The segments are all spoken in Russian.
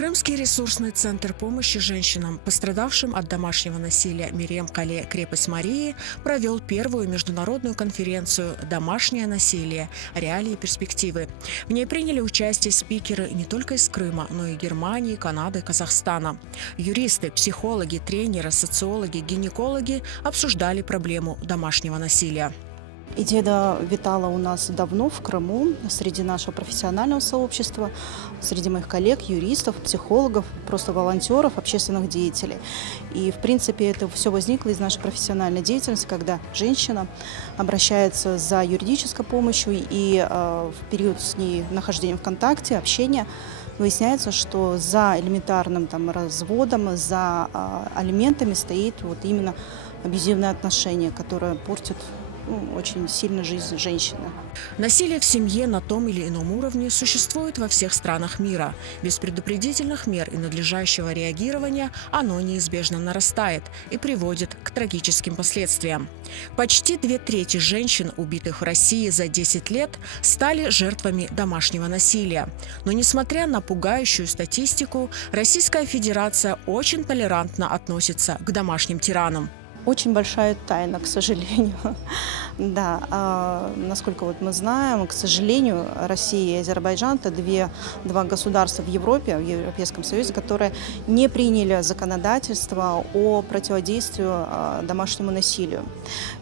Крымский ресурсный центр помощи женщинам, пострадавшим от домашнего насилия Мерем-Кале «Крепость Марии» провел первую международную конференцию «Домашнее насилие. Реалии и перспективы». В ней приняли участие спикеры не только из Крыма, но и Германии, Канады, Казахстана. Юристы, психологи, тренеры, социологи, гинекологи обсуждали проблему домашнего насилия. Идея витала у нас давно в Крыму, среди нашего профессионального сообщества, среди моих коллег, юристов, психологов, просто волонтеров, общественных деятелей. И, в принципе, это все возникло из нашей профессиональной деятельности, когда женщина обращается за юридической помощью, и в период с ней нахождения в контакте, общения, выясняется, что за элементарным разводом, за алиментами стоит вот именно абьюзивное отношение, которое портит очень сильно жизнь женщины. Насилие в семье на том или ином уровне существует во всех странах мира. Без предупредительных мер и надлежащего реагирования оно неизбежно нарастает и приводит к трагическим последствиям. Почти 2/3 женщин, убитых в России за 10 лет, стали жертвами домашнего насилия. Но несмотря на пугающую статистику, Российская Федерация очень толерантно относится к домашним тиранам. Очень большая тайна, к сожалению. Да, насколько мы знаем, к сожалению, Россия и Азербайджан – это два государства в Европе, в Европейском Союзе, которые не приняли законодательство о противодействии домашнему насилию.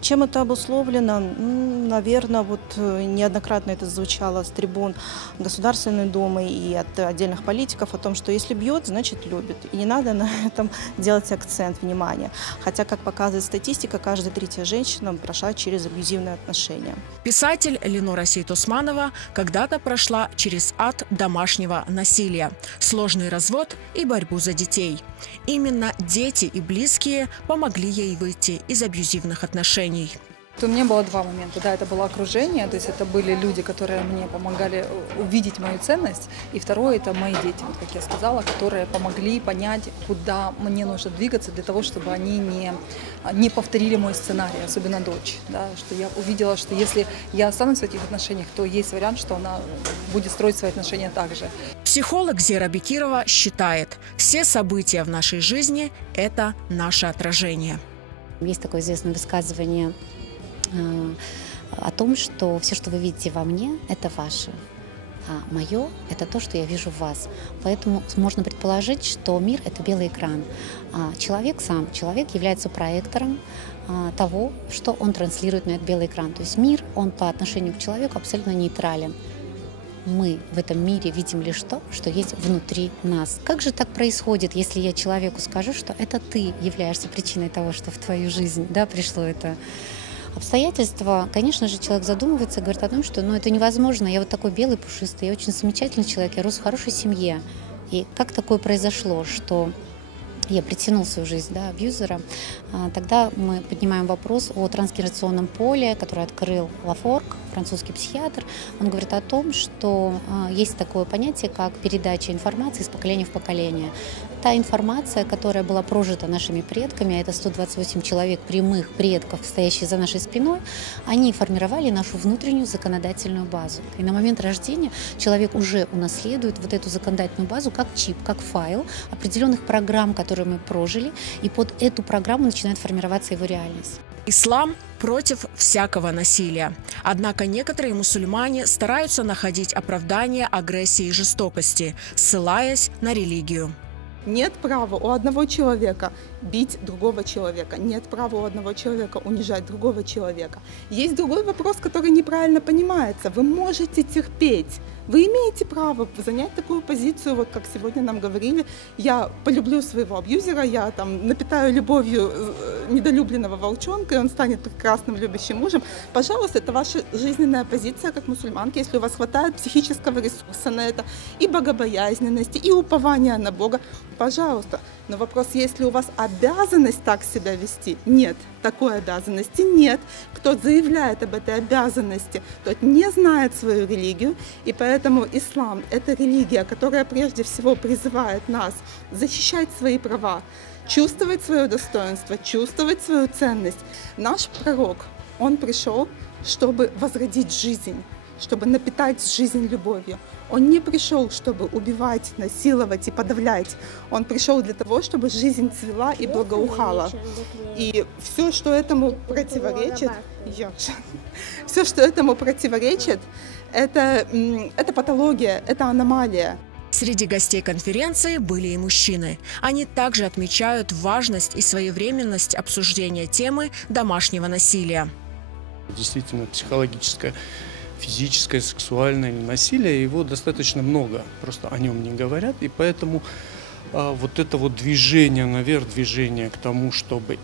Чем это обусловлено? Наверное, неоднократно это звучало с трибун Государственной Думы и от отдельных политиков о том, что если бьет, значит любит. И не надо на этом делать акцент внимания. Хотя, как показывает статистика, каждая третья женщина прошла через абьюзивные отношения. Писатель Ленора Сейт-Османова когда-то прошла через ад домашнего насилия, сложный развод и борьбу за детей. Именно дети и близкие помогли ей выйти из абьюзивных отношений. У меня было два момента. Да, это было окружение, то есть это были люди, которые мне помогали увидеть мою ценность. И второе – это мои дети, как я сказала, которые помогли понять, куда мне нужно двигаться для того, чтобы они не повторили мой сценарий, особенно дочь. Да, что я увидела, что если я останусь в этих отношениях, то есть вариант, что она будет строить свои отношения так же. Психолог Зера Бекирова считает, все события в нашей жизни – это наше отражение. Есть такое известное высказывание о том, что все, что вы видите во мне, это ваше, а мое – это то, что я вижу в вас. Поэтому можно предположить, что мир – это белый экран. А человек является проектором того, что он транслирует на этот белый экран. То есть мир, он по отношению к человеку абсолютно нейтрален. Мы в этом мире видим лишь то, что есть внутри нас. Как же так происходит, если я человеку скажу, что это ты являешься причиной того, что в твою жизнь пришло это обстоятельства? Конечно же, человек задумывается и говорит о том, что это невозможно. Я вот такой белый, пушистый, я очень замечательный человек, я рос в хорошей семье. И как такое произошло, что я притянул в свою жизнь абьюзера? Тогда мы поднимаем вопрос о трансгенерационном поле, который открыл Лафорг, французский психиатр. Он говорит о том, что есть такое понятие, как передача информации из поколения в поколение. Та информация, которая была прожита нашими предками, а это 128 человек прямых предков, стоящих за нашей спиной, они формировали нашу внутреннюю законодательную базу. И на момент рождения человек уже унаследует вот эту законодательную базу как чип, как файл определенных программ, которые мы прожили, и под эту программу начинает формироваться его реальность. Ислам против всякого насилия. Однако некоторые мусульмане стараются находить оправдание агрессии и жестокости, ссылаясь на религию. Нет права у одного человека бить другого человека. Нет права у одного человека унижать другого человека. Есть другой вопрос, который неправильно понимается. Вы можете терпеть. Вы имеете право занять такую позицию, как сегодня нам говорили. Я полюблю своего абьюзера, я напитаю любовью недолюбленного волчонка, и он станет прекрасным любящим мужем. Пожалуйста, это ваша жизненная позиция как мусульманки, если у вас хватает психического ресурса на это, и богобоязненности, и упования на Бога. Пожалуйста. Но вопрос, есть ли у вас обязанность так себя вести? Нет, такой обязанности нет. Кто заявляет об этой обязанности, тот не знает свою религию, и поэтому ислам – это религия, которая прежде всего призывает нас защищать свои права, чувствовать свое достоинство, чувствовать свою ценность. Наш пророк, он пришел, чтобы возродить жизнь, чтобы напитать жизнь любовью. Он не пришел, чтобы убивать, насиловать и подавлять. Он пришел для того, чтобы жизнь цвела и благоухала. И все, что этому противоречит, все, что этому противоречит, это патология, это аномалия. Среди гостей конференции были и мужчины. Они также отмечают важность и своевременность обсуждения темы домашнего насилия. Действительно, психологическое, физическое, сексуальное насилие, его достаточно много, просто о нем не говорят, и поэтому вот это вот движение наверх, движение к тому, чтобы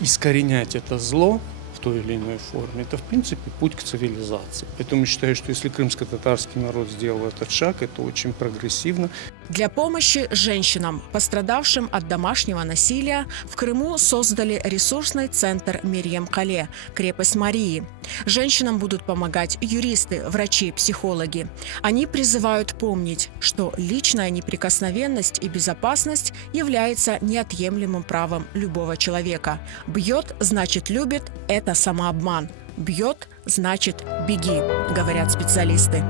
искоренять это зло в той или иной форме, это в принципе путь к цивилизации. Поэтому считаю, что если крымско-татарский народ сделал этот шаг, это очень прогрессивно. Для помощи женщинам, пострадавшим от домашнего насилия, в Крыму создали ресурсный центр Мерьем-Кале, крепость Марии. Женщинам будут помогать юристы, врачи, психологи. Они призывают помнить, что личная неприкосновенность и безопасность является неотъемлемым правом любого человека. Бьет – значит любит – это самообман. Бьет – значит беги, говорят специалисты.